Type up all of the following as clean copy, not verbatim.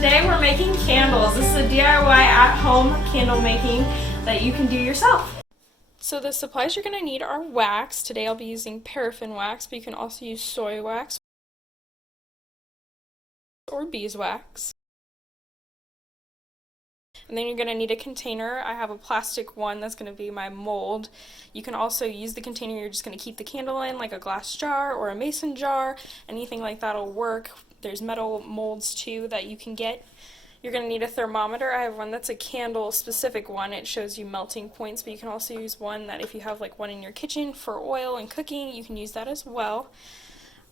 today we're making candles. This is a DIY at-home candle making that you can do yourself. So the supplies you're going to need are wax. Today I'll be using paraffin wax, but you can also use soy wax or beeswax. And then you're going to need a container. I have a plastic one that's going to be my mold. You can also use the container you're just going to keep the candle in, like a glass jar or a mason jar. Anything like that will work. There's metal molds too that you can get. You're going to need a thermometer. I have one that's a candle specific one. It shows you melting points, but you can also use one that if you have like one in your kitchen for oil and cooking, you can use that as well.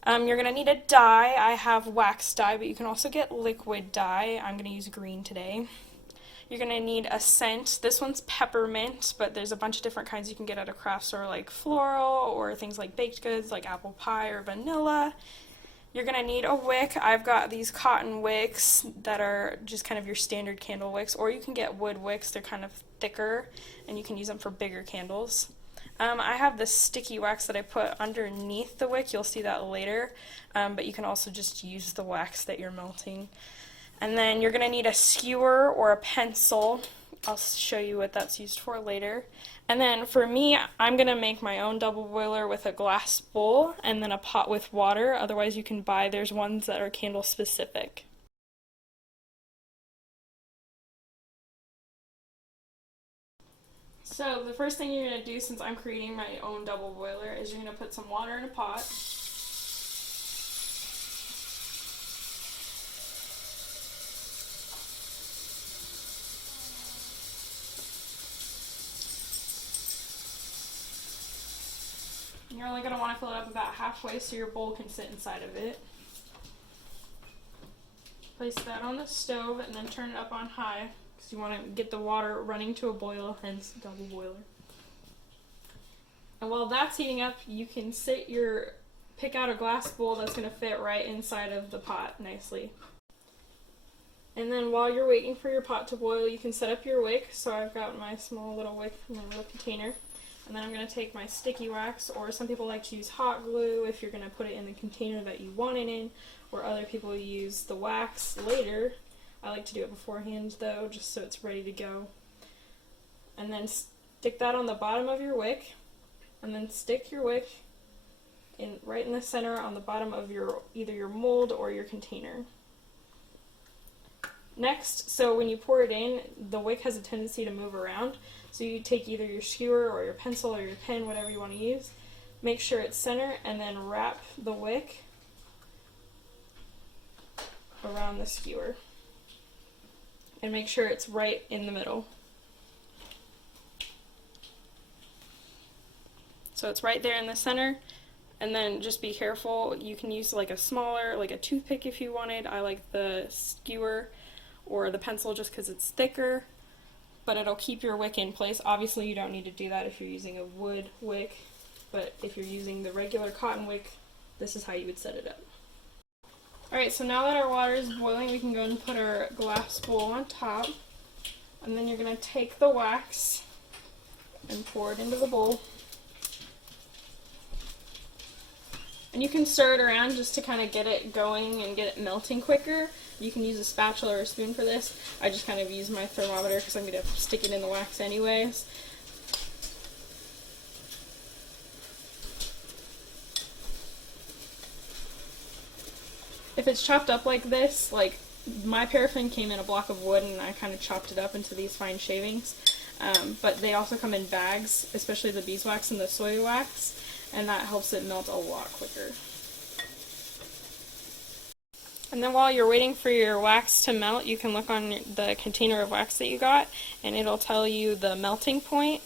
You're going to need a dye. I have wax dye, but you can also get liquid dye. I'm going to use green today. You're going to need a scent. This one's peppermint, but there's a bunch of different kinds you can get at a craft store, like floral or things like baked goods like apple pie or vanilla. You're going to need a wick. I've got these cotton wicks that are just kind of your standard candle wicks, or you can get wood wicks. They're kind of thicker and you can use them for bigger candles. I have this sticky wax that I put underneath the wick. You'll see that later, but you can also just use the wax that you're melting. And then you're going to need a skewer or a pencil. I'll show you what that's used for later. And then for me, I'm going to make my own double boiler with a glass bowl and then a pot with water. Otherwise you can buy, there's ones that are candle specific. So the first thing you're going to do, since I'm creating my own double boiler, is you're going to put some water in a pot. You're only going to want to fill it up about halfway so your bowl can sit inside of it. Place that on the stove and then turn it up on high because you want to get the water running to a boil, hence double boiler. And while that's heating up, you can pick out a glass bowl that's going to fit right inside of the pot nicely. And then while you're waiting for your pot to boil, you can set up your wick. So I've got my small little wick from my little container. And then I'm going to take my sticky wax, or some people like to use hot glue if you're going to put it in the container that you want it in, or other people use the wax later. I like to do it beforehand though, just so it's ready to go. And then stick that on the bottom of your wick, and then stick your wick right in the center on the bottom of either your mold or your container. Next, so when you pour it in, the wick has a tendency to move around. So you take either your skewer or your pencil or your pen, whatever you want to use. Make sure it's center and then wrap the wick around the skewer. And make sure it's right in the middle. So it's right there in the center. And then just be careful. You can use like a smaller, like a toothpick if you wanted. I like the skewer or the pencil just because it's thicker, but it'll keep your wick in place. Obviously you don't need to do that if you're using a wood wick, but if you're using the regular cotton wick, this is how you would set it up. Alright, so now that our water is boiling, we can go and put our glass bowl on top, and then you're going to take the wax and pour it into the bowl. And you can stir it around just to kind of get it going and get it melting quicker. You can use a spatula or a spoon for this. I just kind of use my thermometer because I'm going to stick it in the wax anyways. If it's chopped up like this, like my paraffin came in a block of wood and I kind of chopped it up into these fine shavings. But they also come in bags, especially the beeswax and the soy wax, and that helps it melt a lot quicker. And then while you're waiting for your wax to melt, you can look on the container of wax that you got, and it'll tell you the melting point,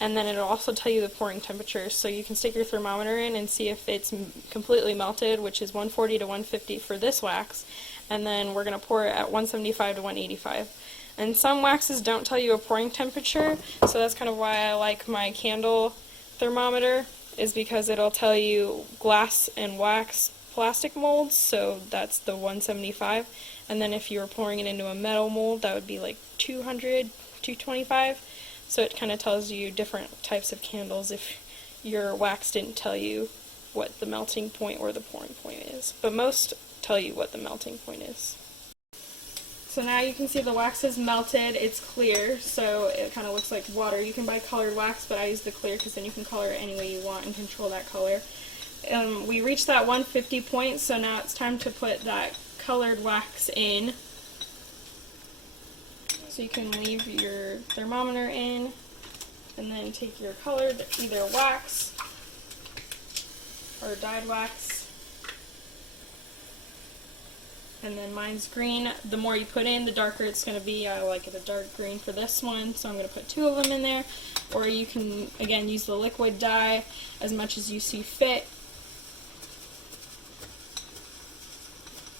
and then it'll also tell you the pouring temperature. So you can stick your thermometer in and see if it's completely melted, which is 140 to 150 for this wax, and then we're going to pour it at 175 to 185. And some waxes don't tell you a pouring temperature, so that's kind of why I like my candle thermometer, is because it'll tell you glass and wax plastic molds, so that's the 175, and then if you were pouring it into a metal mold, that would be like 200, 225, so it kind of tells you different types of candles if your wax didn't tell you what the melting point or the pouring point is, but most tell you what the melting point is. So now you can see the wax is melted. It's clear, so it kind of looks like water. You can buy colored wax, but I use the clear because then you can color it any way you want and control that color. We reached that 150 point, so now it's time to put that colored wax in. So you can leave your thermometer in, and then take your colored either wax or dyed wax. And then mine's green. The more you put in, the darker it's going to be. I like it a dark green for this one, so I'm going to put 2 of them in there. Or you can, again, use the liquid dye as much as you see fit.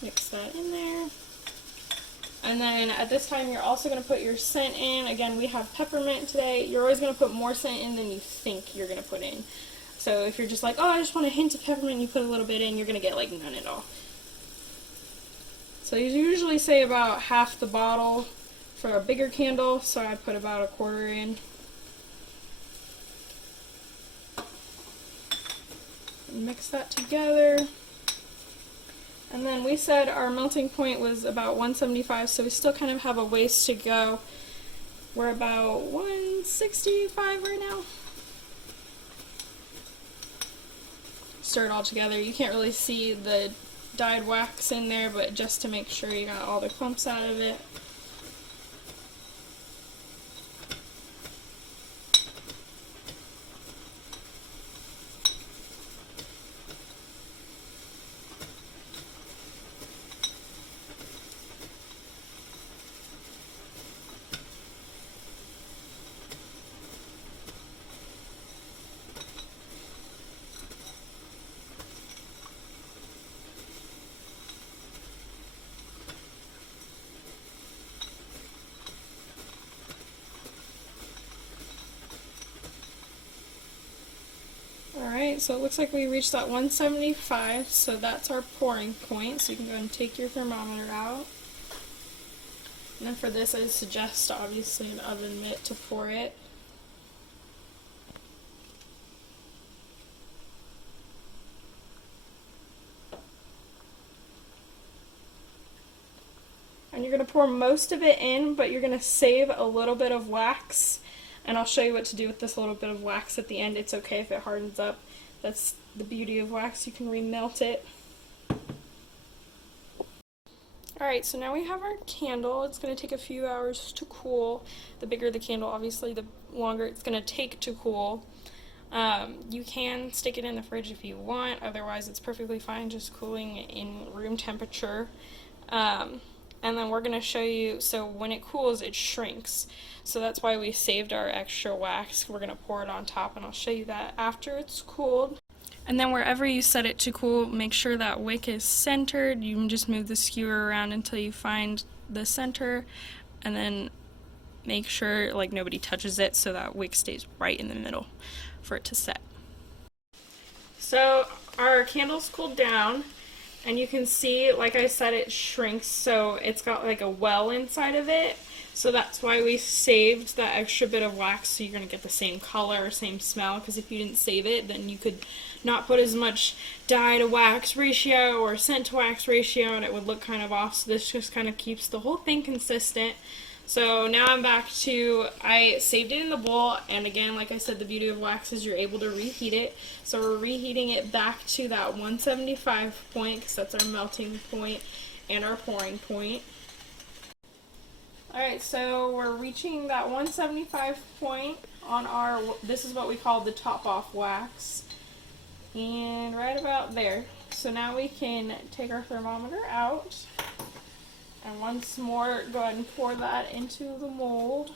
Mix that in there. And then at this time, you're also going to put your scent in. Again, we have peppermint today. You're always going to put more scent in than you think you're going to put in. So if you're just like, oh, I just want a hint of peppermint, and you put a little bit in, you're going to get like none at all. So you usually say about half the bottle for a bigger candle, so I put about 1/4 in. Mix that together. And then we said our melting point was about 175, so we still kind of have a ways to go. We're about 165 right now. Stir it all together. You can't really see the dyed wax in there, but just to make sure you got all the clumps out of it. Alright, so it looks like we reached that 175, so that's our pouring point. So you can go ahead and take your thermometer out. And then for this, I suggest obviously an oven mitt to pour it. And you're going to pour most of it in, but you're going to save a little bit of wax. And I'll show you what to do with this little bit of wax at the end. It's okay if it hardens up. That's the beauty of wax. You can remelt it. Alright, so now we have our candle. It's going to take a few hours to cool. The bigger the candle, obviously, the longer it's going to take to cool. You can stick it in the fridge if you want. Otherwise, it's perfectly fine just cooling in room temperature. And then we're going to show you, so when it cools, it shrinks. So that's why we saved our extra wax. We're going to pour it on top, and I'll show you that after it's cooled. And then wherever you set it to cool, make sure that wick is centered. You can just move the skewer around until you find the center, and then make sure like nobody touches it so that wick stays right in the middle for it to set. So our candle's cooled down. And you can see, like I said, it shrinks, so it's got like a well inside of it. So that's why we saved that extra bit of wax, so you're going to get the same color or same smell, because if you didn't save it, then you could not put as much dye to wax ratio or scent to wax ratio, and it would look kind of off. So this just kind of keeps the whole thing consistent. So now I'm back to, I saved it in the bowl, and again, like I said, the beauty of wax is you're able to reheat it. So we're reheating it back to that 175 point, because that's our melting point and our pouring point. Alright, so we're reaching that 175 point on our, this is what we call the top off wax, and right about there. So now we can take our thermometer out. And once more, go ahead and pour that into the mold.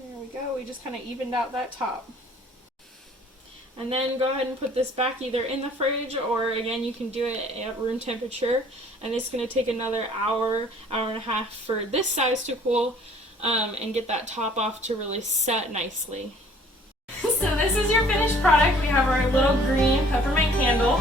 There we go, we just kind of evened out that top. And then go ahead and put this back either in the fridge, or again you can do it at room temperature. And it's going to take another hour, hour and a half for this size to cool and get that top off to really set nicely. So this is your finished product. We have our little green peppermint candle.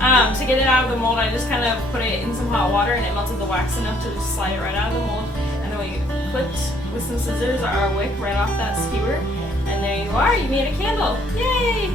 To get it out of the mold, I just kind of put it in some hot water and it melted the wax enough to just slide it right out of the mold. And then we clipped with some scissors our wick right off that skewer. And there you are, you made a candle. Yay!